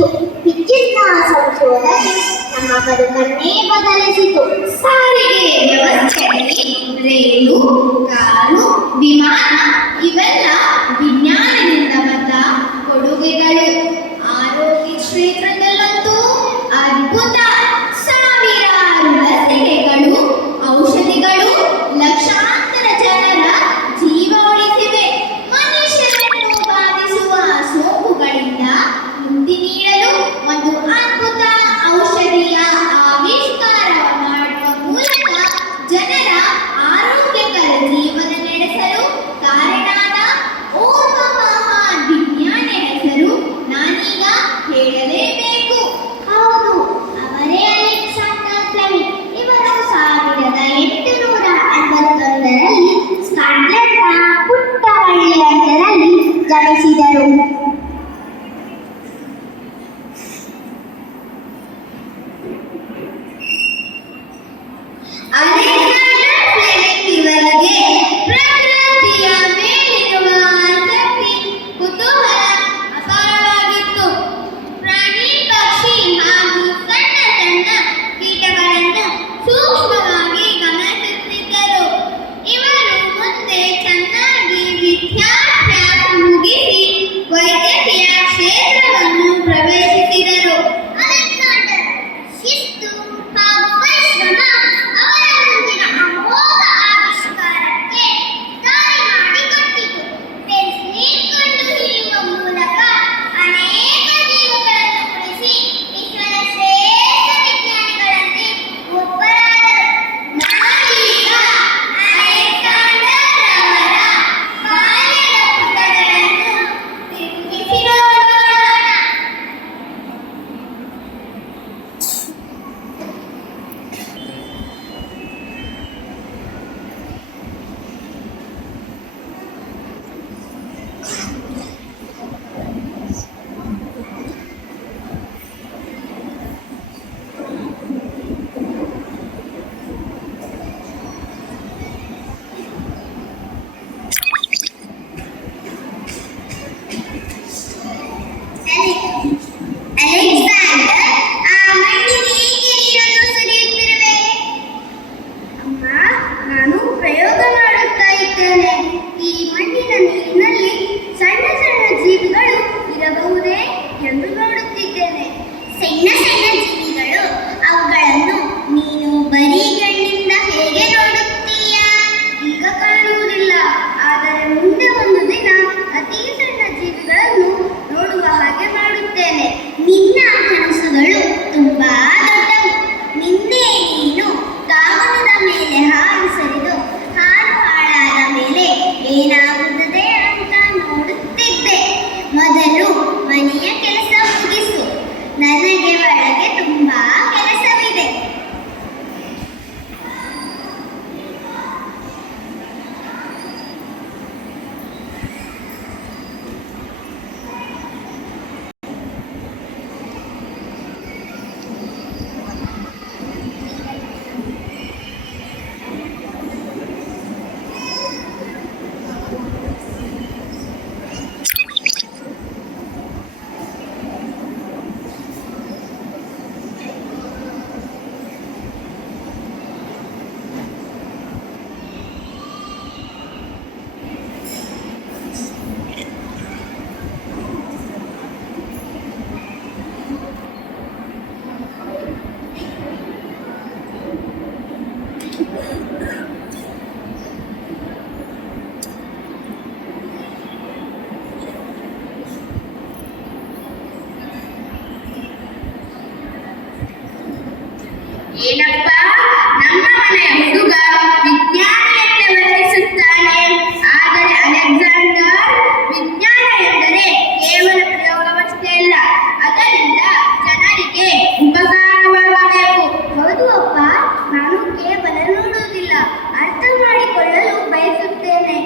ಕಂಡುಹಿಡಿಯಿತು. ವಿದ್ಯುತ್ನ ಸಂಶೋಧನೆ ನಮ್ಮ ಬದುಕನ್ನೇ ಬದಲಿಸಿತು. ಸಾರಿಗೆ ವ್ಯವಸ್ಥೆಯಲ್ಲಿ ರೈಲು, ಕಾರು, ವಿಮಾನ ಇವೆಲ್ಲ ವಿಜ್ಞಾನದಿಂದ ಬಂದ ಕೊಡುಗೆಗಳು. ಆರೋಗ್ಯ ಕ್ಷೇತ್ರದಲ್ಲಂತೂ ಅದ್ಭುತ. ಸಾವಿರಾರು ಲಸಿಕೆಗಳು, ಔಷಧಿಗಳು ಲಕ್ಷಾಂತರ ಜನರ ಜೀವ ಉಳಿಸಿವೆ. ಮನುಷ್ಯರನ್ನು ಬಾಧಿಸುವ ಸೋಂಕುಗಳಿಂದ ಮುಕ್ತಿ ನೀಡಲು ಒಂದು ಅದ್ಭುತ ಔಷಧಿಯ ಆವಿಷ್ಕಾರ ಮಾಡುವ ಮೂಲಕ ಜನರ ಆರೋಗ್ಯಕರ ಜೀವನ ನಡೆಸಲು ಕಾರಣನಾದ ಓರ್ವ ಮಹಾನ್ ವಿಜ್ಞಾನಿ ಹೆಸರು ನಾನೀಗ ಹೇಳಲೇಬೇಕು. ಹೌದು, ಅವರೇ ಅಲೆಕ್ಸಾಂಡರ್ ಫ್ಲೆಮಿಂಗ್. ಇವರು 1881ರಲ್ಲಿ ಸ್ಕಾಟ್ಲೆಂಡ್ನ ಪುಟ್ಟ ಹಳ್ಳಿಯೊಂದರಲ್ಲಿ ಜನಿಸಿದರು. ಅಲೆಕ್ಸಾಂಡರ್ ಫ್ಲೆಮಿಂಗ್ ಇವರಿಗೆ ಪ್ರಕೃತಿಯ ಮೇಲಿರುವ ಆಸಕ್ತಿ, ಕುತೂಹಲ ಅಪಾರವಾಗಿತ್ತು. ಪ್ರಾಣಿ, ಪಕ್ಷಿ ಹಾಗೂ ಸಣ್ಣ ಸಣ್ಣ ಕೀಟಗಳನ್ನು ಸೂಕ್ಷ್ಮವಾಗಿ ಗಮನಿಸುತ್ತಿದ್ದರು. ಇವರು ಮುಂದೆ ಚೆನ್ನಾಗಿ ವಿದ್ಯಾಭ್ಯಾಸ ಮುಗಿಸಿ ವೈದ್ಯಕೀಯ ಕ್ಷೇತ್ರವನ್ನು ಪ್ರವೇಶಿಸಿದರು. ಅಲೆಕ್ಸಾಂಡರ್ ಶಿಸ್ತು ಹಾಗೂ ಪರಿಶ್ರಮ ಅವರ ಮುಂದಿನ ಅಮೋಘ ಆವಿಷ್ಕಾರಕ್ಕೆ ದಾರಿ ಮಾಡಿಕೊಟ್ಟಿತು. ಪೆನ್ಸಿಲಿನ್ ಕಂಡುಹಿಡಿಯುವ ಮೂಲಕ ಅನೇಕ ಜೀವಗಳನ್ನು ಉಳಿಸಿ ವಿಶ್ವದ ಶ್ರೇಷ್ಠ ವಿಜ್ಞಾನಿಗಳಲ್ಲಿ ಒಬ್ಬರಾದರು. ನಾವೀಗ ಅಲೆಕ್ಸಾಂಡರ್ ಅವರ ಬಾಲ್ಯದ ಪುಟಗಳನ್ನು ತಿರುಗಿಸಿ ನೋಡೋಣ. ಅಲೆಕ್ಸಾಂಡರ್, ಆ ಮಣ್ಣಿಗೆ ಏಕೆ ನೀರನ್ನು ಸುರಿಯುತ್ತಿರುವೆ? ಅಮ್ಮ, ನಾನು ಪ್ರಯೋಗ ಮಾಡುತ್ತಾ ಇದ್ದೇನೆ. ಈ ಮಣ್ಣಿನ ನೀರಿನಲ್ಲಿ ಸಣ್ಣ ಸಣ್ಣ ಜೀವಿಗಳು ಇರಬಹುದೇ ಎಂದು ನೋಡುತ್ತಿದ್ದೇನೆ. ಸಣ್ಣ ಸಣ್ಣ ಜೀವಿಗಳು? ಅವುಗಳನ್ನು ನೀನು ಬರೀ ಕಣ್ಣಿಂದ ಹೇಗೆ ನೋಡುತ್ತೀಯಾ? ಈಗ ಕಾಣುವುದಿಲ್ಲ, ಆದರೆ ಮುಂದೆ ಒಂದು ದಿನ ಅತಿ ಸಣ್ಣ ಜೀವಿಗಳನ್ನು ನೋಡುವ ಹಾಗೆ ಮಾಡುತ್ತೇನೆ. ನಿನ್ನ ಕನಸುಗಳು ತುಂಬಾ ದೊಡ್ಡವು. ನಿನ್ನೆ ನೀನು ಕಾಗದದ ಮೇಲೆ ಹಾಲು ಸರಿದು ಹಾಲು ಹಾಳಾದ ಮೇಲೆ ಏನಾಗುತ್ತದೆ ಅಂತ ನೋಡುತ್ತಿದ್ದೆ. ಮೊದಲು ಮನೆಯ ಕೆಲಸ ಮುಗಿಸು. ನನಗೆ ಒಳಗೆ ತುಂಬಾ ಕೆಲಸವಿದೆ. ಏನಪ್ಪ, ನಮ್ಮ ಮನೆಯ ಹುಡುಗ ವಿಜ್ಞಾನಿಯಂತೆ ವರ್ತಿಸುತ್ತಾನೆ. ಆದರೆ ಅಲೆಕ್ಸಾಂಡರ್, ವಿಜ್ಞಾನ ಎಂದರೆ ಕೇವಲ ಪ್ರಯೋಗವಷ್ಟೇ ಅಲ್ಲ, ಅದರಿಂದ ಜನರಿಗೆ ಉಪಕಾರವಾಗಬೇಕು. ಹೌದು ಅಪ್ಪ, ನಾನು ಕೇವಲ ನೋಡುವುದಿಲ್ಲ, ಅರ್ಥ ಮಾಡಿಕೊಳ್ಳಲು ಬಯಸುತ್ತೇನೆ.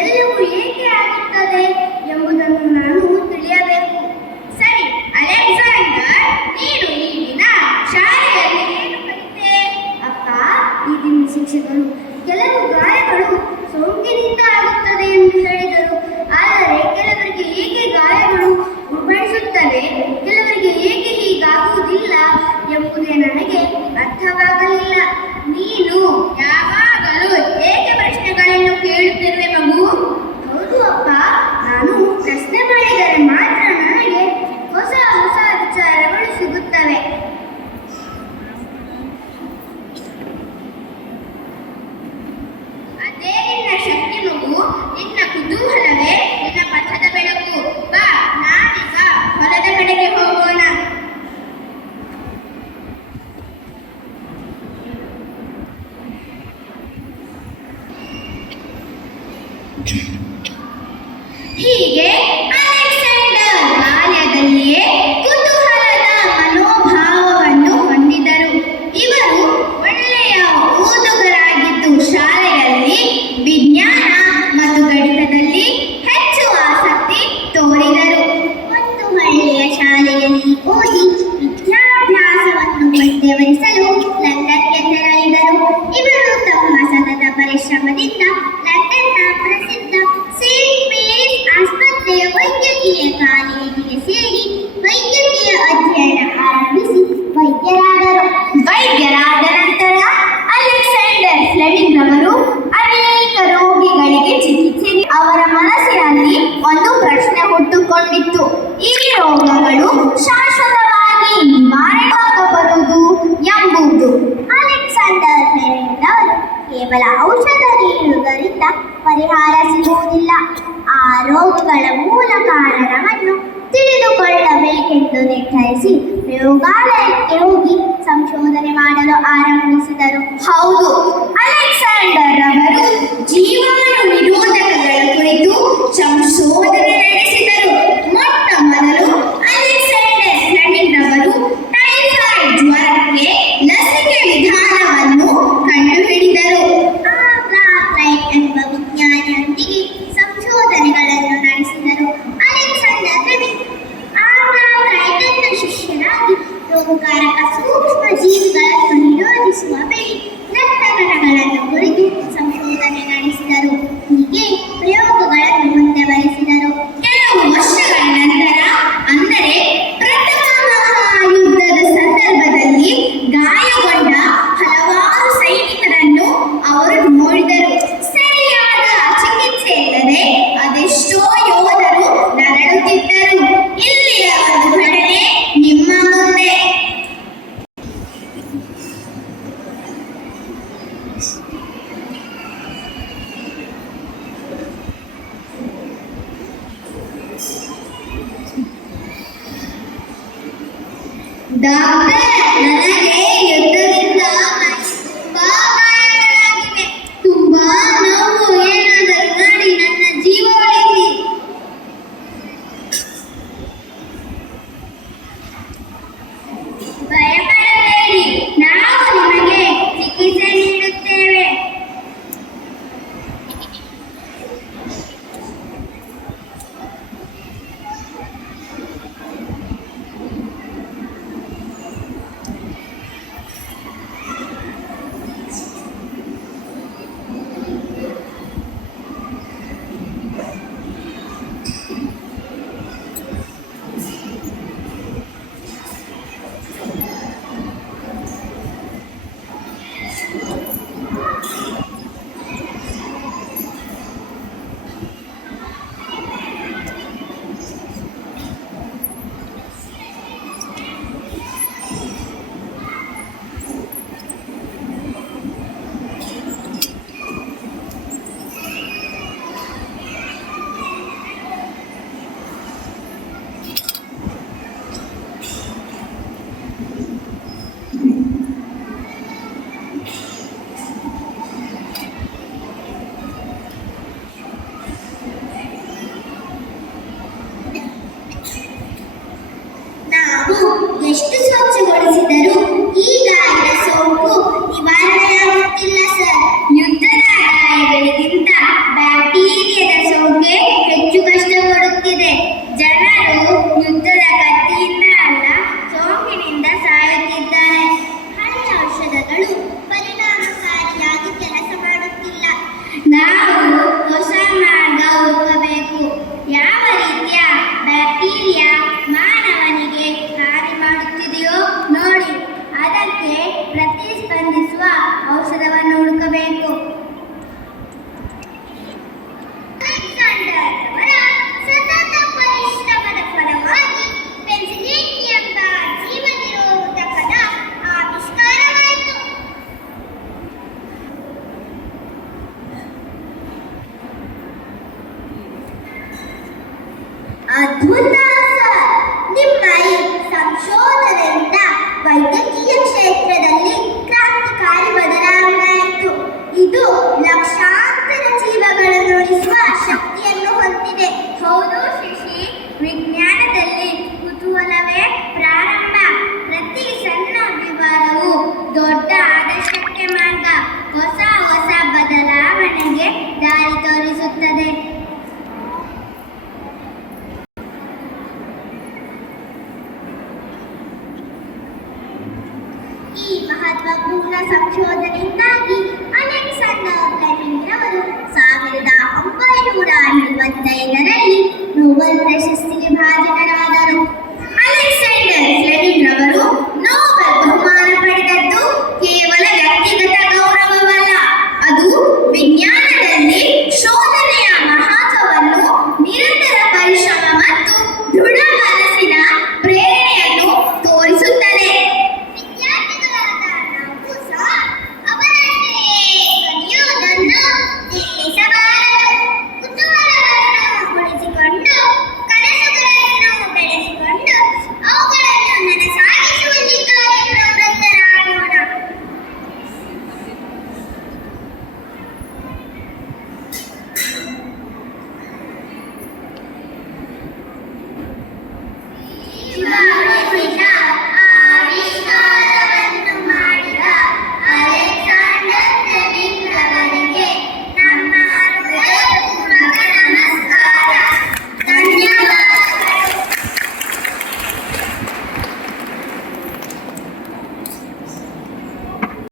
ಎಲ್ಲವೂ ಏಕೆ ಆಗುತ್ತದೆ ಎಂಬುದನ್ನು ನಾನು ತಿಳಿಯಬೇಕು. ಸರಿ ಅಲೆಕ್ಸಾಂಡರ್, ನೀನು ಈ ದಿನ ಶಾಲೆಯಲ್ಲಿ ಏನು ಕಲಿತೆ? ನಿರ್ಧರಿಸಿ ಪ್ರಯೋಗಾಲಯಕ್ಕೆ ಹೋಗಿ ಸಂಶೋಧನೆ ಮಾಡಲು ಆರಂಭಿಸಿದರು. ಹೌದು, ಅಲೆಕ್ಸಾಂಡರ್ ಅವರು ಜೀವಾಣು ನಿರೋಧಕಗಳ ಕುರಿತು ಸಂಶೋಧನೆ ನಡೆಸಿದರು. ಮೊಟ್ಟ ಮೊದಲು ಅಲೆಕ್ಸಾಂಡರ್ ಫ್ಲೆಮಿಂಗ್ ರವರು ಟೈಫಾಯ್ಡ್ ಜ್ವರಕ್ಕೆ ಲಸಿಕೆ ವಿಧಾನವನ್ನು ಕಂಡುಹಿಡಿದರು. ಆಗ ಕ್ಲೈವ್ ಎಂಬ ವಿಜ್ಞಾನಿಯೊಂದಿಗೆ ಸಂಶೋಧನೆಗಳನ್ನು ನಡೆಸಿದರು. ಅಲೆಕ್ಸಾಂಡರ್ ಫ್ಲೆಮಿಂಗ್ ಆಗ ಕ್ಲೈವ್ನ ಶಿಷ್ಯರಾಗಿ ರೋಗಕಾರಕ ಸೂಕ್ಷ್ಮ ಜೀವಿಗಳನ್ನು ನಿರೋಧಿಸುವ ಬೆಳೆ ರಕ್ತಕಣಗಳನ್ನು ಕುರಿತು ಸಂಶೋಧನೆ ನಡೆಸಿದರು. ಹೀಗೆ ಪ್ರಯೋಗಗಳನ್ನು ಮುಂದುವರಿಸಿದರು. ಕೆಲವು ವರ್ಷಗಳ ನಂತರ, ಅಂದರೆ ಪ್ರಥಮ ಮಹಾಯುದ್ಧದ ಸಂದರ್ಭದಲ್ಲಿ ಗಾಯಗೊಂಡ ಹಲವಾರು ಸೈನಿಕರನ್ನು ಅವರು ನೋಡಿದರು. ಸರಿಯಾದ ಚಿಕಿತ್ಸೆ ಇಲ್ಲದೆ ಅದೆಷ್ಟೋ ಯೋಧರು ನರಳುತ್ತಿದ್ದರು. ಇಲ್ಲಿಯ ಒಂದು ಘಟನೆ ನಿಮ್ಮ ಮುಂದೆ. ಡಾಕ್ಟರ್, ನನಗೆ ಯುದ್ಧದಿಂದ ತುಂಬಾ ಗಾಯಗಳಾಗಿವೆ. ತುಂಬಾ ನೋವು. ಏನಾದರೂ ಮಾಡಿ ನನ್ನ ಜೀವ ಉಳಿಸಿ. ಭಯಪಡಬೇಡಿ, ನಾವು ನಿಮಗೆ ಚಿಕಿತ್ಸೆ ನೀಡುತ್ತೇವೆ. ಎಷ್ಟು ಸ್ವಚ್ಛಗೊಳಿಸಿದರೂ ಈ ಗಾಯದ ಸೋಂಕು ನಿವಾರಣೆಯಾಗುತ್ತಿಲ್ಲ ಸರ್. ಯುದ್ಧದ ಗಾಯಗಳಿಗಿಂತ ಬ್ಯಾಕ್ಟೀರಿಯಾದ ಸೋಂಕೆ ಹೆಚ್ಚು ಕಷ್ಟ ಕೊಡುತ್ತಿದೆ. ಜನರು ಯುದ್ಧದ ಕತ್ತಿಯಿಂದ ಅಲ್ಲ, ಸೋಂಕಿನಿಂದ ಸಾಯುತ್ತಿದ್ದಾರೆ. ಹಳೆಯ ಔಷಧಗಳು ಪರಿಣಾಮಕಾರಿಯಾಗಿ ಕೆಲಸ ಮಾಡುತ್ತಿಲ್ಲ. ನಾವು ಹೊಸ ಮಾರ್ಗ ಹುಡುಕಬೇಕು. ಯಾವ ರೀತಿಯ ಬ್ಯಾಕ್ಟೀರಿಯಾ ಮಾನವನಿಗೆ ಹಾನಿ ಮಾಡುತ್ತಿದೆಯೋ ನೋಡಿ, ಅದಕ್ಕೆ ಪ್ರತಿಸ್ಪಂದಿಸುವ ಔಷಧವನ್ನು ಹುಡುಕಬೇಕು. ಅಲೆಕ್ಸಾಂಡರ್ ಅವರ ಸತತ ಪರಿಶ್ರಮದ ಫಲವಾಗಿ ಪೆನ್ಸಿಲಿನ್ ಎಂಬ ಜೀವನಿರೋಧಕದ ಆವಿಷ್ಕಾರವಾಯಿತು. ಅದ್ಭುತ ಸರ್! ನಿಮ್ಮ ಈ ಸಂಶೋಧನೆಯಿಂದ ವೈದ್ಯಕೀಯ ಕ್ಷೇತ್ರದಲ್ಲಿ ಕ್ರಾಂತಿಕಾರಿ ಬದಲಾವಣೆ ಆಯಿತು. ಇದು ಲಕ್ಷಾಂತರ ಜೀವಗಳನ್ನು ಉಳಿಸುವ ಶಕ್ತಿಯನ್ನು ಹೊಂದಿದೆ. ಹೌದು ಶಶಿ, ವಿಜ್ಞಾನದಲ್ಲಿ ಕುತೂಹಲವೇ ಪ್ರಾರಂಭ. ಪ್ರತಿ ಸಣ್ಣ ವಿವರವು ದೊಡ್ಡ ಆದರ್ಶಕ್ಕೆ ಮಾರ್ಗ. ಹೊಸ ಹೊಸ ಬದಲಾವಣೆಗೆ ದಾರಿ ತೋರಿಸುತ್ತದೆ. ಈ ಮಹತ್ವಪೂರ್ಣ ಸಂಶೋಧನೆಯಿಂದಾಗಿ